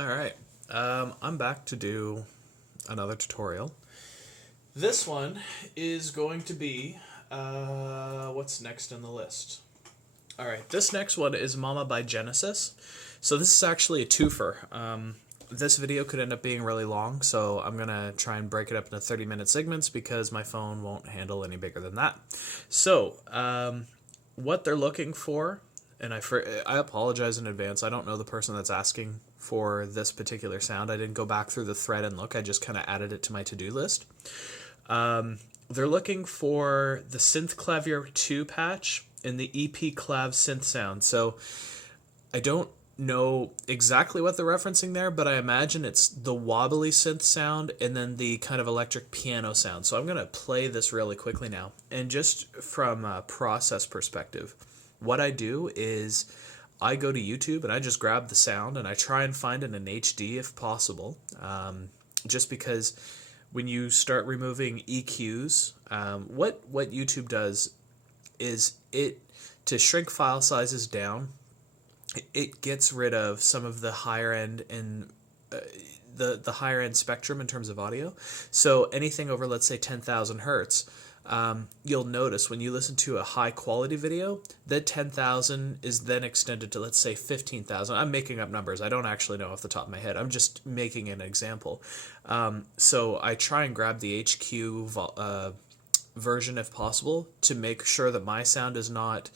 Alright, I'm back to do another tutorial. This one is going to be, what's next in the list? Alright, this next one is Mama by Genesis. So this is actually a twofer. This video could end up being really long, so I'm going to try and break it up into 30-minute segments because my phone won't handle any bigger than that. So, what they're looking for, and I apologize in advance, I don't know the person that's asking for this particular sound. I didn't go back through the thread and look, I just kind of added it to my to-do list. They're looking for the Synth Clavier 2 patch and the EP Clav synth sound. So I don't know exactly what they're referencing there, but I imagine it's the wobbly synth sound and then the kind of electric piano sound. So I'm going to play this really quickly now. And just from a process perspective, what I do is I go to YouTube and I just grab the sound and I try and find it in HD if possible. Just because when you start removing EQs, what YouTube does is to shrink file sizes down, it gets rid of some of the higher end and the higher end spectrum in terms of audio. So anything over, let's say, 10,000 hertz, you'll notice when you listen to a high quality video, that 10,000 is then extended to, let's say, 15,000. I'm making up numbers. I don't actually know off the top of my head. I'm just making an example. So I try and grab the HQ version if possible to make sure that my sound is not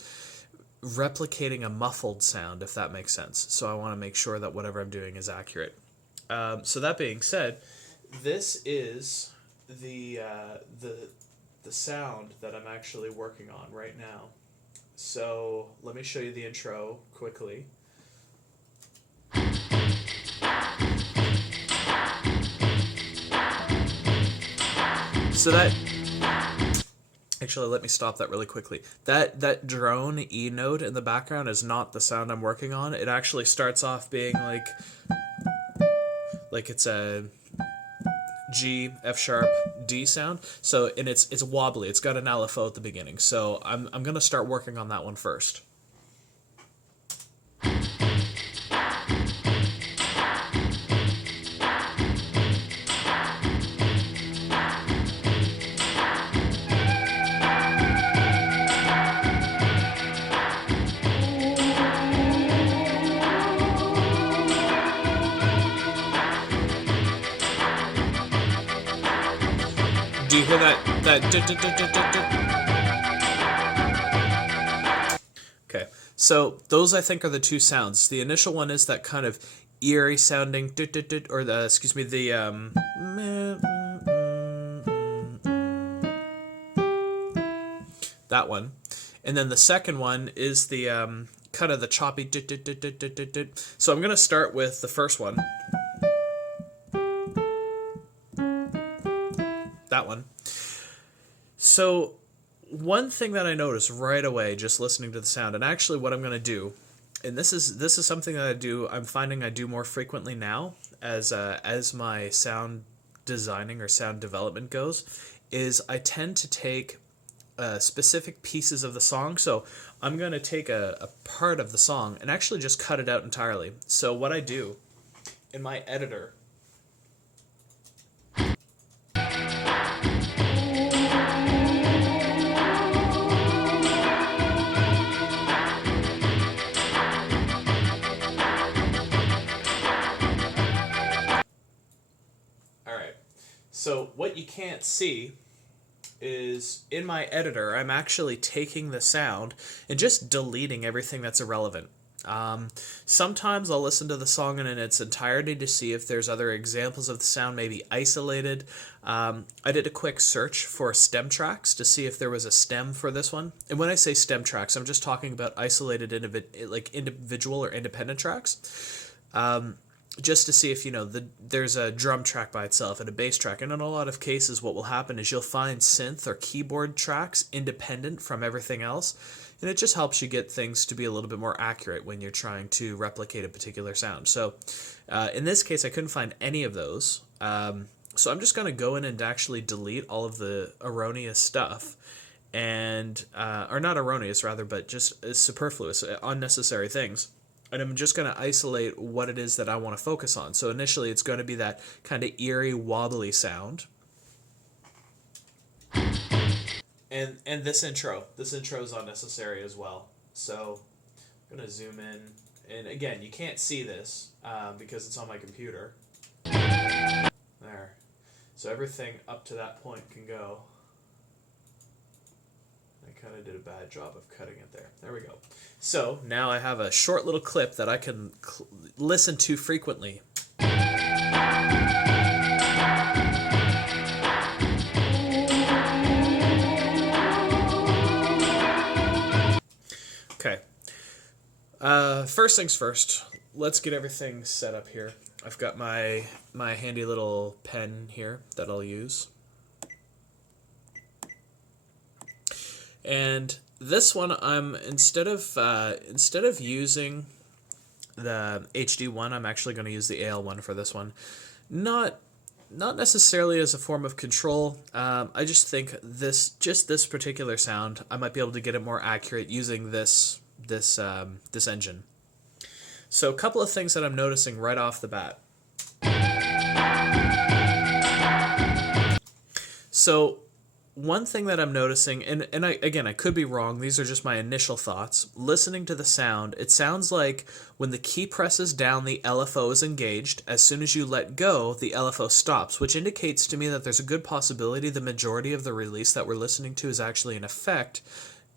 replicating a muffled sound, if that makes sense. So I want to make sure that whatever I'm doing is accurate. So that being said, this is the sound that I'm actually working on right now. So let me show you the intro quickly. So that... Actually, let me stop that really quickly. That drone E note in the background is not the sound I'm working on. It actually starts off being like it's a G, F sharp, D sound. So, and it's wobbly. It's got an LFO at the beginning. So I'm gonna start working on that one first. Do you hear that? Okay, so those I think are the two sounds. The initial one is that kind of eerie sounding, or the, excuse me, the that one, and then the second one is the kind of the choppy. So I'm gonna start with the first one. That one. So one thing that I noticed right away just listening to the sound, and actually what I'm going to do, and this is something that I'm finding I do more frequently now as my sound designing or sound development goes, is I tend to take specific pieces of the song. So I'm going to take a part of the song and actually just cut it out entirely. So what I do in my editor, so what you can't see is in my editor, I'm actually taking the sound and just deleting everything that's irrelevant. Sometimes I'll listen to the song in its entirety to see if there's other examples of the sound maybe isolated. I did a quick search for stem tracks to see if there was a stem for this one. And when I say stem tracks, I'm just talking about isolated individual or independent tracks. Just to see if, there's a drum track by itself and a bass track. And in a lot of cases, what will happen is you'll find synth or keyboard tracks independent from everything else. And it just helps you get things to be a little bit more accurate when you're trying to replicate a particular sound. So in this case, I couldn't find any of those. So I'm just going to go in and actually delete all of the erroneous stuff. And, or not erroneous, rather, but just superfluous, unnecessary things. and I'm just going to isolate what it is that I want to focus on. So initially it's going to be that kind of eerie, wobbly sound. And this intro is unnecessary as well. So I'm going to zoom in. And again, you can't see this because it's on my computer. There. So everything up to that point can go. I kind of did a bad job of cutting it there. There we go. So now I have a short little clip that I can listen to frequently. Okay. First things first, let's get everything set up here. I've got my handy little pen here that I'll use. And this one, I'm instead of using the HD one, I'm actually going to use the AL one for this one. Not necessarily as a form of control. I just think this particular sound, I might be able to get it more accurate using this engine. So a couple of things that I'm noticing right off the bat. So one thing that I'm noticing, and I could be wrong, these are just my initial thoughts. Listening to the sound, it sounds like when the key presses down, the LFO is engaged. As soon as you let go, the LFO stops, which indicates to me that there's a good possibility the majority of the release that we're listening to is actually an effect,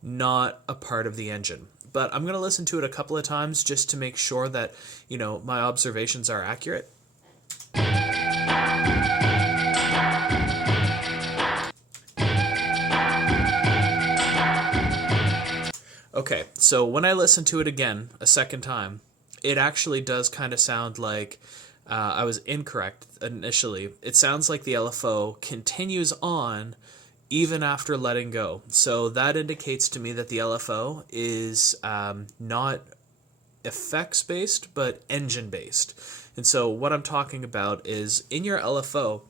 not a part of the engine. But I'm going to listen to it a couple of times just to make sure that, my observations are accurate. Okay, so when I listen to it again a second time, it actually does kind of sound like I was incorrect initially. It sounds like the LFO continues on even after letting go. So that indicates to me that the LFO is not effects-based, but engine-based. And so what I'm talking about is in your LFO,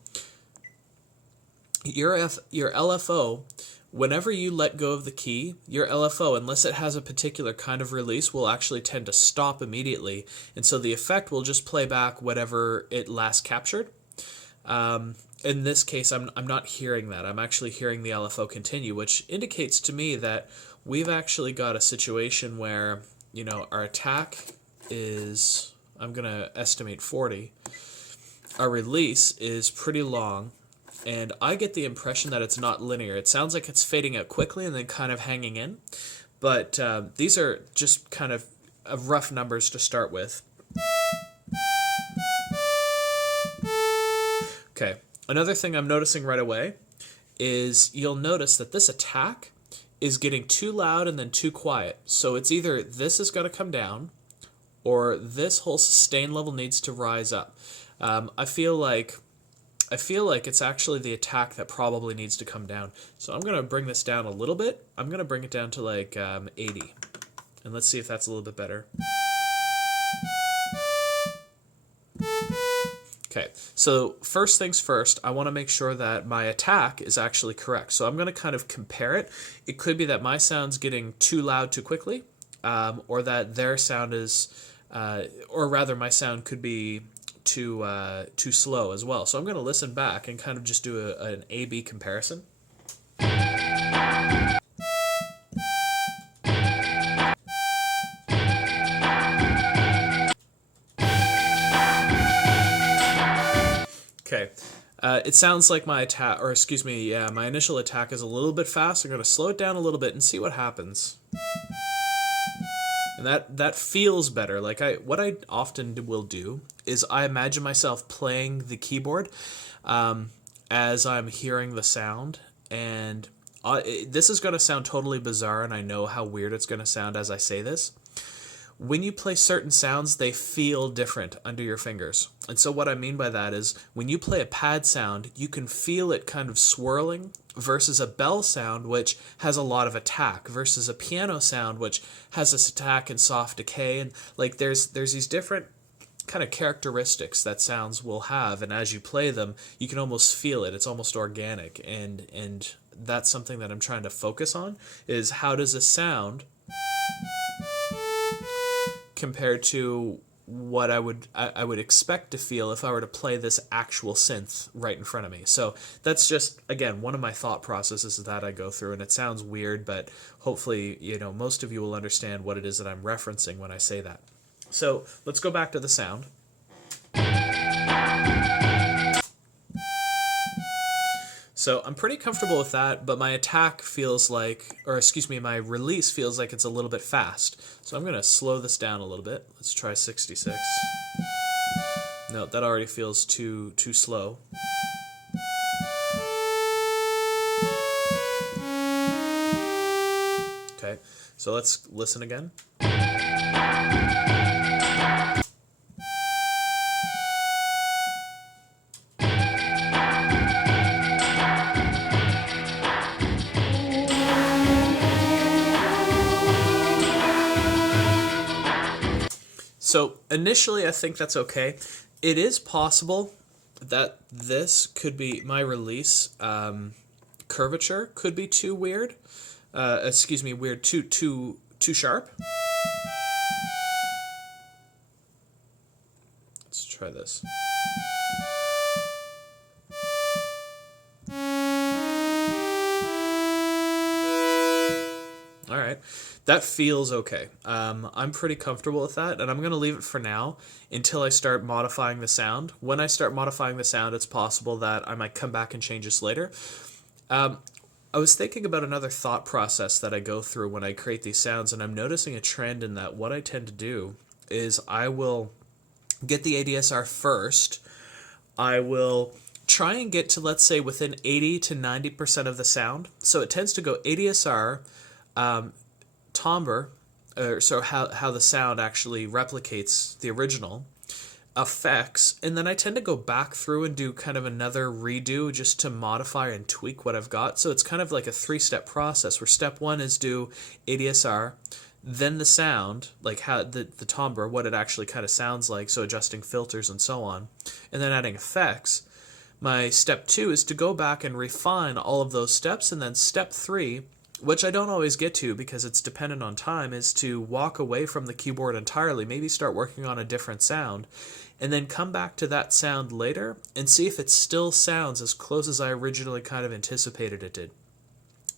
your LFO, whenever you let go of the key, your LFO, unless it has a particular kind of release, will actually tend to stop immediately. And so the effect will just play back whatever it last captured. In this case, I'm not hearing that. I'm actually hearing the LFO continue, which indicates to me that we've actually got a situation where, our attack is, I'm going to estimate 40. Our release is pretty long, and I get the impression that it's not linear. It sounds like it's fading out quickly and then kind of hanging in. But these are just kind of rough numbers to start with. Okay. Another thing I'm noticing right away is you'll notice that this attack is getting too loud and then too quiet. So it's either this is going to come down or this whole sustain level needs to rise up. I feel like it's actually the attack that probably needs to come down. So I'm going to bring this down a little bit. I'm going to bring it down to like 80. And let's see if that's a little bit better. Okay, so first things first, I want to make sure that my attack is actually correct. So I'm going to kind of compare it. It could be that my sound's getting too loud too quickly, or that their sound is, or rather my sound could be too slow as well. So I'm going to listen back and kind of just do an A-B comparison. Okay, it sounds like my attack, or excuse me, yeah, my initial attack is a little bit fast. I'm going to slow it down a little bit and see what happens. And that feels better. Like what I often will do is I imagine myself playing the keyboard as I'm hearing the sound, and this is going to sound totally bizarre, and I know how weird it's going to sound as I say this. When you play certain sounds, they feel different under your fingers. And so what I mean by that is when you play a pad sound, you can feel it kind of swirling versus a bell sound, which has a lot of attack, versus a piano sound, which has this attack and soft decay. And like there's these different kind of characteristics that sounds will have. And as you play them, you can almost feel it. It's almost organic. And that's something that I'm trying to focus on is how does a sound compared to what I would expect to feel if I were to play this actual synth right in front of me. So that's just, again, one of my thought processes that I go through, and it sounds weird, but hopefully, you know, most of you will understand what it is that I'm referencing when I say that. So let's go back to the sound. So I'm pretty comfortable with that, but my attack feels like, or excuse me, my release feels like it's a little bit fast. So I'm going to slow this down a little bit. Let's try 66. No, that already feels too slow. Okay, so let's listen again. So initially, I think that's okay. It is possible that this could be my release curvature could be too weird. Excuse me, weird, too sharp. Let's try this. All right, that feels okay. I'm pretty comfortable with that, and I'm going to leave it for now until I start modifying the sound. When I start modifying the sound, it's possible that I might come back and change this later. I was thinking about another thought process that I go through when I create these sounds, and I'm noticing a trend in that what I tend to do is I will get the ADSR first. I will try and get to, let's say, within 80 to 90% of the sound. So it tends to go ADSR, timbre, or so how the sound actually replicates the original, effects, and then I tend to go back through and do kind of another redo just to modify and tweak what I've got. So it's kind of like a 3-step process where step 1 is do ADSR, then the sound, like how the timbre, what it actually kind of sounds like, so adjusting filters and so on, and then adding effects. My step 2 is to go back and refine all of those steps, and then step 3, which I don't always get to because it's dependent on time, is to walk away from the keyboard entirely, maybe start working on a different sound, and then come back to that sound later and see if it still sounds as close as I originally kind of anticipated it did.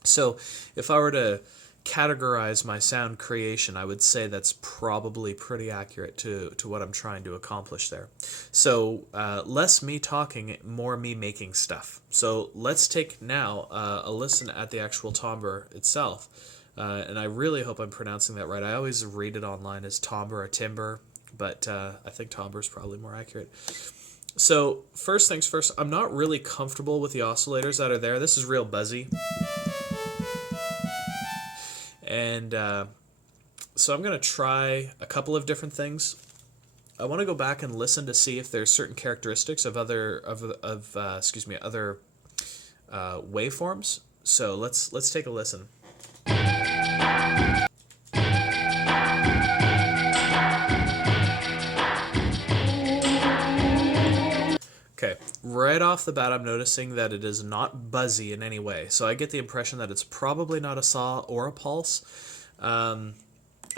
So if I were to categorize my sound creation, I would say that's probably pretty accurate to what I'm trying to accomplish there. So less me talking, more me making stuff. So let's take now a listen at the actual timbre itself. And I really hope I'm pronouncing that right. I always read it online as timbre or timbre, but I think timbre is probably more accurate. So first things first, I'm not really comfortable with the oscillators that are there. This is real buzzy. And so I'm going to try a couple of different things. I want to go back and listen to see if there's certain characteristics of other waveforms. So let's take a listen. Okay, right off the bat, I'm noticing that it is not buzzy in any way. So I get the impression that it's probably not a saw or a pulse. I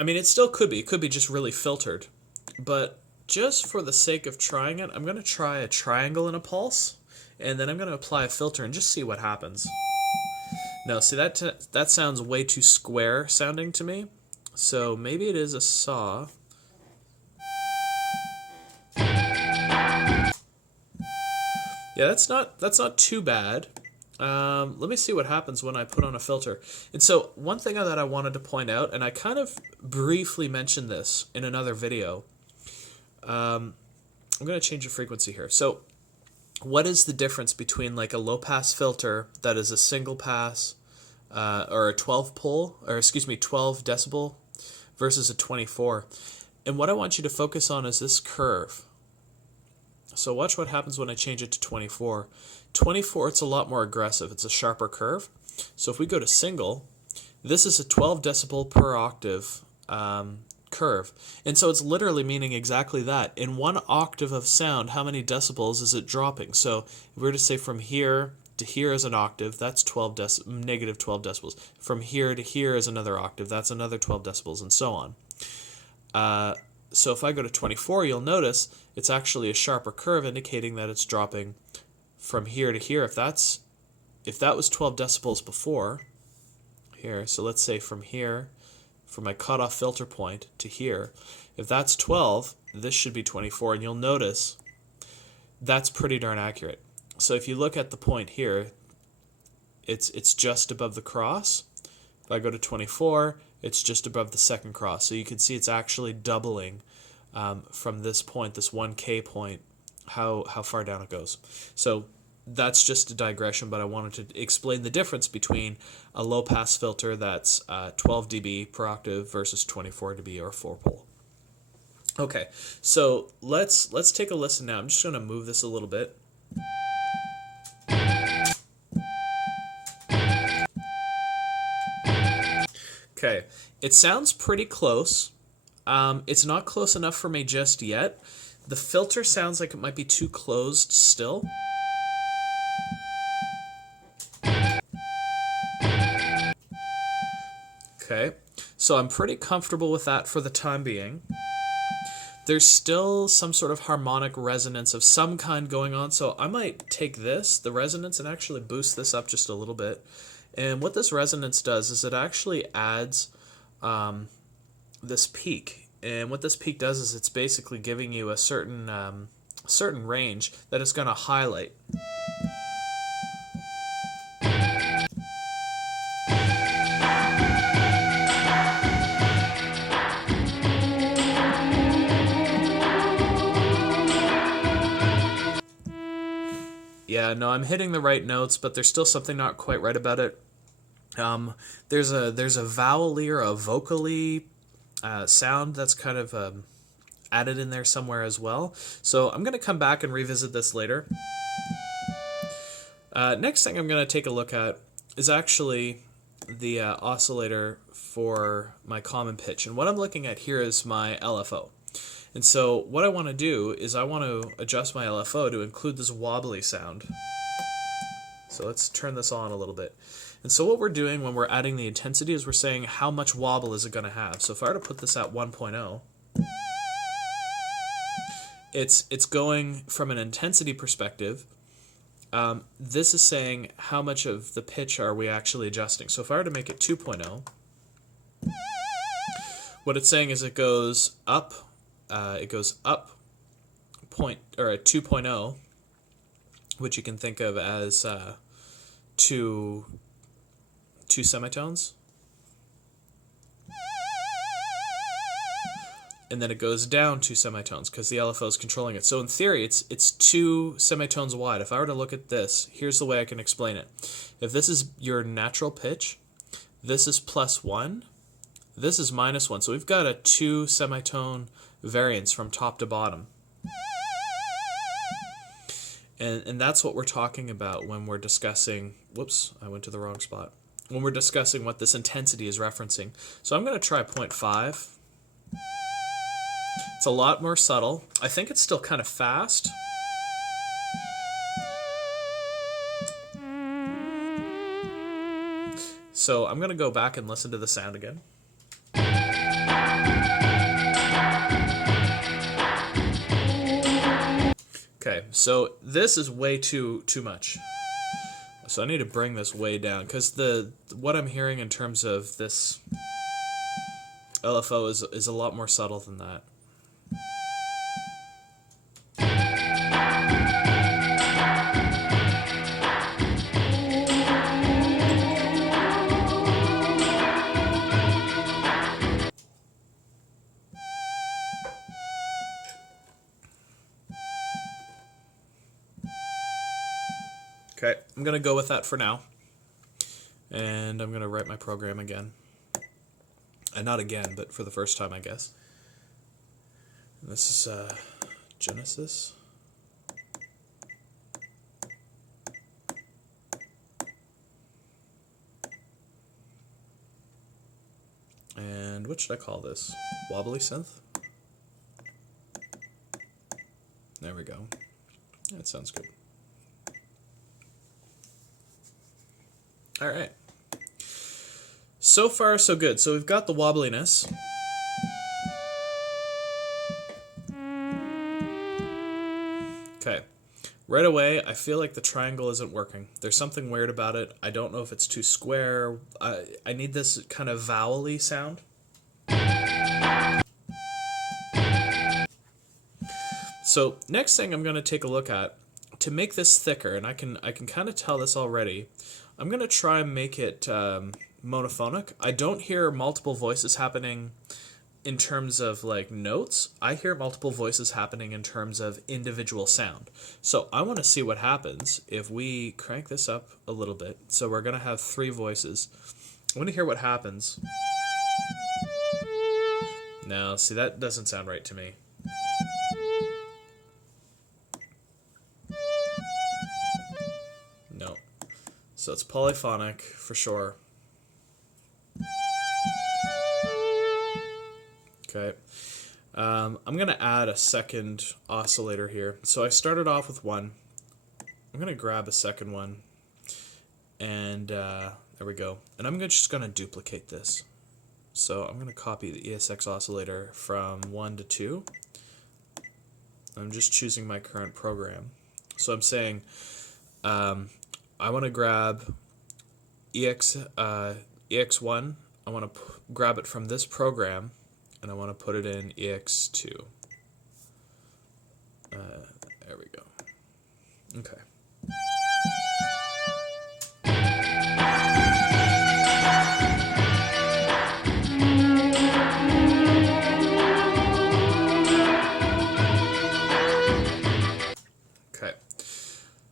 mean, it still could be. It could be just really filtered. But just for the sake of trying it, I'm going to try a triangle and a pulse. And then I'm going to apply a filter and just see what happens. No, see, that sounds way too square sounding to me. So maybe it is a saw. Yeah, that's not too bad. Let me see what happens when I put on a filter. And so one thing that I wanted to point out, and I kind of briefly mentioned this in another video, I'm going to change the frequency here. So what is the difference between like a low-pass filter that is a single pass or a 12 decibel versus a 24? And what I want you to focus on is this curve. So watch what happens when I change it to 24. 24, it's a lot more aggressive. It's a sharper curve. So if we go to single, this is a 12 decibel per octave curve. And so it's literally meaning exactly that. In 1 octave of sound, how many decibels is it dropping? So if we were to say from here to here is an octave, that's negative 12 decibels. From here to here is another octave, that's another 12 decibels, and so on. So if I go to 24, you'll notice it's actually a sharper curve indicating that it's dropping from here to here. If that was 12 decibels before here, so let's say from here, from my cutoff filter point to here, if that's 12, this should be 24, and you'll notice that's pretty darn accurate. So if you look at the point here, it's just above the cross. If I go to 24, it's just above the second cross. So you can see it's actually doubling from this point, this 1K point, how far down it goes. So that's just a digression, but I wanted to explain the difference between a low-pass filter that's 12 dB per octave versus 24 dB or 4-pole. Okay, so let's take a listen now. I'm just going to move this a little bit. Okay, it sounds pretty close. It's not close enough for me just yet. The filter sounds like it might be too closed still. Okay, so I'm pretty comfortable with that for the time being. There's still some sort of harmonic resonance of some kind going on, so I might take this, the resonance, and actually boost this up just a little bit. And what this resonance does is it actually adds this peak. And what this peak does is it's basically giving you a certain range that it's going to highlight. Yeah, no, I'm hitting the right notes, but there's still something not quite right about it. There's a vowel-y or a vocally sound that's kind of added in there somewhere as well. So I'm going to come back and revisit this later. Next thing I'm going to take a look at is actually the oscillator for my common pitch. And what I'm looking at here is my LFO. And so what I want to do is I want to adjust my LFO to include this wobbly sound. So let's turn this on a little bit. And so what we're doing when we're adding the intensity is we're saying how much wobble is it going to have. So if I were to put this at 1.0, it's going from an intensity perspective. This is saying how much of the pitch are we actually adjusting. So if I were to make it 2.0, what it's saying is it goes up point or at 2.0, which you can think of as two semitones, and then it goes down 2 semitones because the LFO is controlling it. So in theory, it's 2 semitones wide. If I were to look at this, here's the way I can explain it. If this is your natural pitch, this is +1, this is -1. So we've got a 2 semitone variance from top to bottom. And that's what we're talking about when we're discussing, whoops, I went to the wrong spot. When we're discussing what this intensity is referencing. So I'm going to try 0.5. It's a lot more subtle. I think it's still kind of fast. So I'm going to go back and listen to the sound again. Okay, so this is way too much. So I need to bring this way down because what I'm hearing in terms of this LFO is a lot more subtle than that. Okay, I'm going to go with that for now. And I'm going to write my program again. And not again, but for the first time, I guess. And this is Genesis. And what should I call this? Wobbly synth? There we go. That sounds good. All right. So far, so good. So we've got the wobbliness. Okay. Right away, I feel like the triangle isn't working. There's something weird about it. I don't know if it's too square. I need this kind of vowel-y sound. So next thing I'm going to take a look at, to make this thicker, and I can kind of tell this already, I'm going to try and make it monophonic. I don't hear multiple voices happening in terms of like notes. I hear multiple voices happening in terms of individual sound. So I want to see what happens if we crank this up a little bit. So we're going to have 3 voices. I want to hear what happens. Now, see, that doesn't sound right to me. No. So it's polyphonic for sure. Okay. I'm going to add a second oscillator here. So I started off with one. I'm going to grab a second one. And there we go. And I'm just going to duplicate this. So I'm going to copy the ESX oscillator from 1 to 2. I'm just choosing my current program. So I'm saying I want to grab EX1. I want to grab it from this program, and I want to put it in EX2. There we go. Okay. Okay.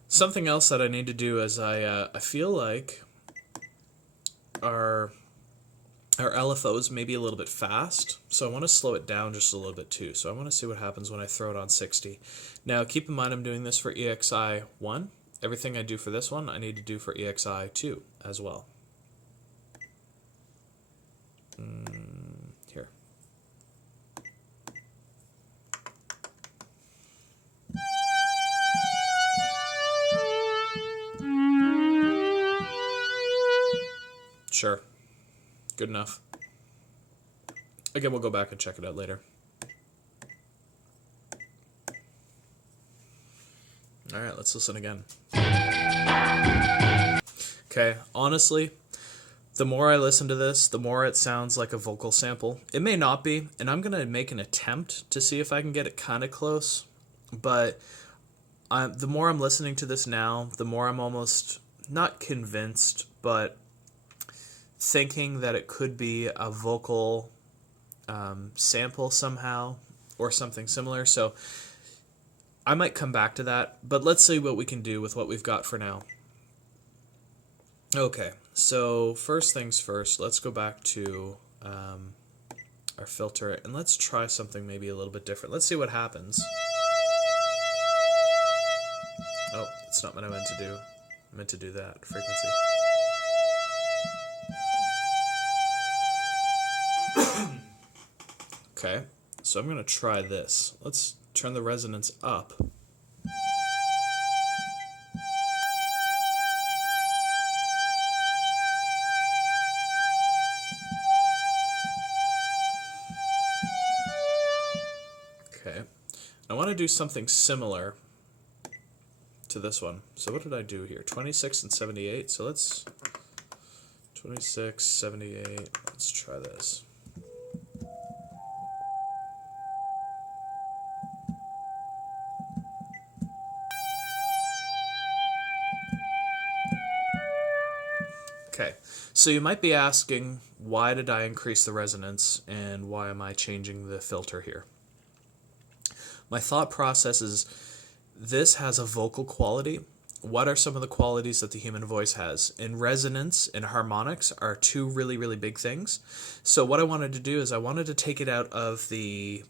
Something else that I need to do is I feel like our LFO is maybe a little bit fast, so I want to slow it down just a little bit too. So I want to see what happens when I throw it on 60. Now keep in mind I'm doing this for EXI1. Everything I do for this one I need to do for EXI2 as well. Here. Sure. Good enough. Again, we'll go back and check it out later. All right, let's listen again. Okay, honestly, the more I listen to this, the more it sounds like a vocal sample. It may not be, and I'm going to make an attempt to see if I can get it kind of close, but the more I'm listening to this now, the more I'm almost not convinced, but thinking that it could be a vocal sample somehow or something similar. So I might come back to that, but let's see what we can do with what we've got for now. Okay, so first things first, let's go back to our filter and let's try something maybe a little bit different. Let's see what happens. Oh, it's not what I meant to do. I meant to do that frequency. Okay, so I'm going to try this. Let's turn the resonance up. Okay, I want to do something similar to this one. So what did I do here? 26 and 78. So let's 26, 78. Let's try this. Okay, so you might be asking, why did I increase the resonance and why am I changing the filter here? My thought process is this has a vocal quality. What are some of the qualities that the human voice has? And resonance and harmonics are two really, really big things. So what I wanted to do is I wanted to take it out of the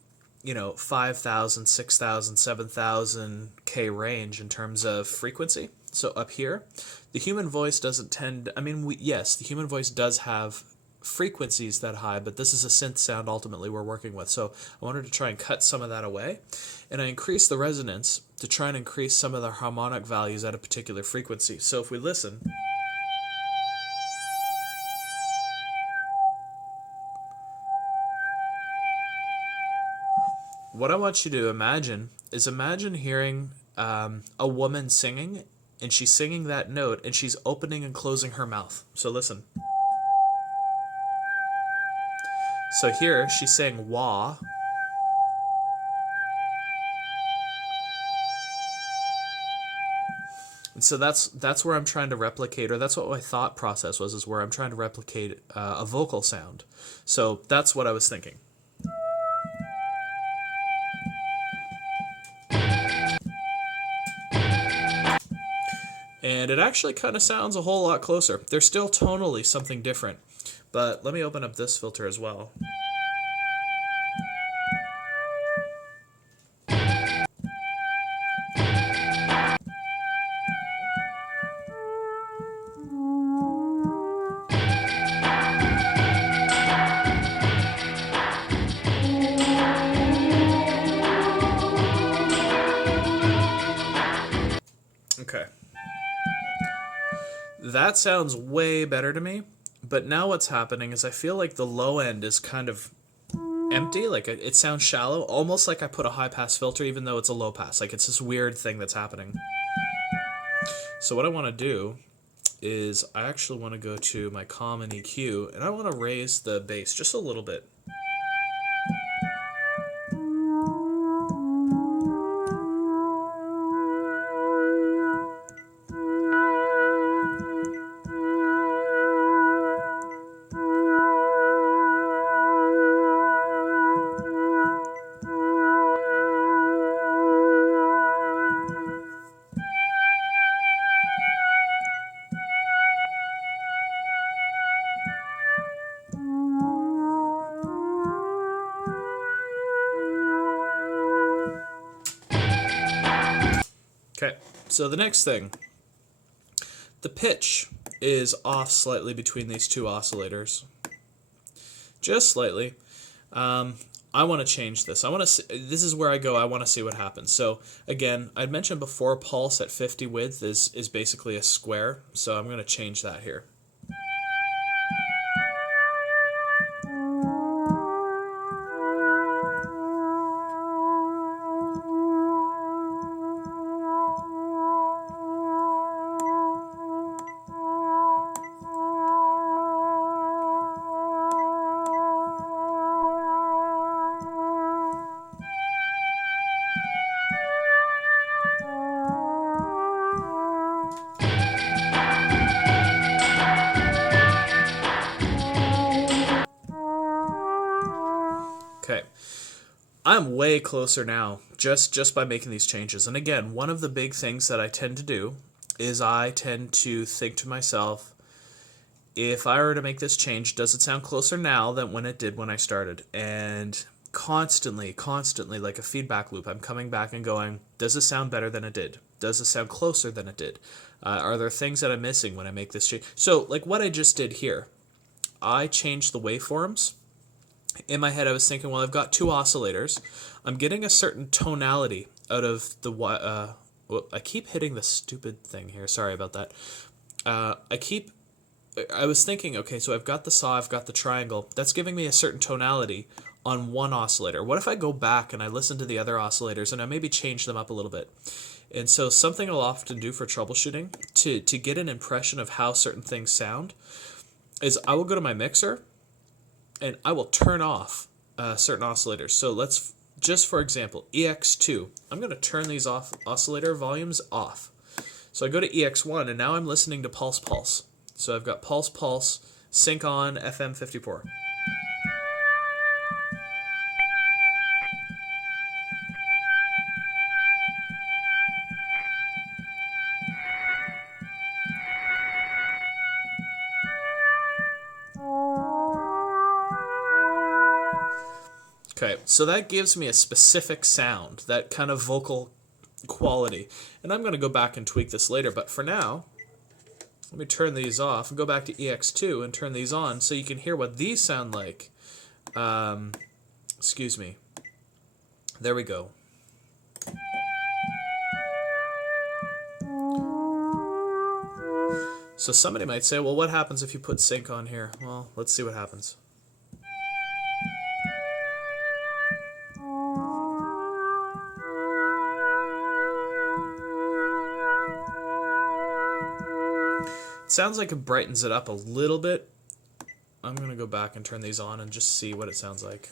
5,000, 6,000, 7,000 K range in terms of frequency. So up here, the human voice doesn't tend, yes, the human voice does have frequencies that high, but this is a synth sound ultimately we're working with. So I wanted to try and cut some of that away. And I increased the resonance to try and increase some of the harmonic values at a particular frequency. So if we listen, what I want you to imagine is hearing a woman singing, and she's singing that note, and she's opening and closing her mouth. So listen. So here she's saying wah. And so that's where I'm trying to replicate, or that's what my thought process was, is where I'm trying to replicate a vocal sound. So that's what I was thinking. And it actually kind of sounds a whole lot closer. There's still tonally something different. But let me open up this filter as well. Okay. That sounds way better to me, but now what's happening is I feel like the low end is kind of empty, like it sounds shallow, almost like I put a high pass filter even though it's a low pass. Like it's this weird thing that's happening. So what I want to do is I actually want to go to my common EQ, and I want to raise the bass just a little bit. Okay, so the next thing, the pitch is off slightly between these two oscillators, just slightly. I want to change this. This is where I go. I want to see what happens. So again, I'd mentioned before, pulse at 50 width is basically a square. So I'm going to change that here. Okay, I'm way closer now just by making these changes. And again, one of the big things that I tend to do is I tend to think to myself, if I were to make this change, does it sound closer now than when it did when I started? And constantly, like a feedback loop, I'm coming back and going, does it sound better than it did? Does it sound closer than it did? Are there things that I'm missing when I make this change? So like what I just did here, I changed the waveforms. In my head, I was thinking, well, I've got two oscillators. I'm getting a certain tonality out of the... well, I keep hitting the stupid thing here. Sorry about that. I was thinking, okay, so I've got the saw, I've got the triangle. That's giving me a certain tonality on one oscillator. What if I go back and I listen to the other oscillators and I maybe change them up a little bit? And so something I'll often do for troubleshooting to get an impression of how certain things sound is I will go to my mixer and I will turn off certain oscillators. So let's, just for example, EX2. I'm going to turn these oscillator volumes off. So I go to EX1, and now I'm listening to pulse pulse. So I've got pulse pulse, sync on, FM 54. Okay, so that gives me a specific sound, that kind of vocal quality. And I'm going to go back and tweak this later, but for now, let me turn these off and go back to EX2 and turn these on so you can hear what these sound like. Excuse me. There we go. So somebody might say, well, what happens if you put sync on here? Well, let's see what happens. sounds like it brightens it up a little bit. I'm going to go back and turn these on and just see what it sounds like.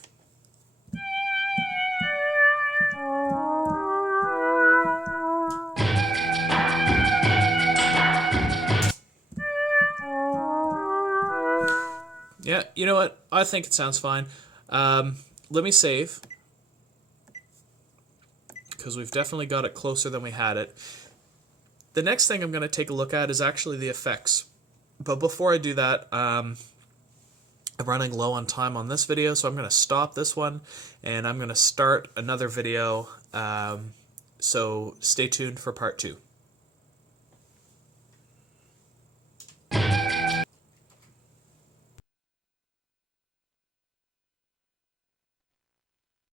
Yeah, you know what? I think it sounds fine. Let me save, because we've definitely got it closer than we had it. The next thing I'm going to take a look at is actually the effects. But before I do that, I'm running low on time on this video, so I'm going to stop this one, and I'm going to start another video. So stay tuned for part 2.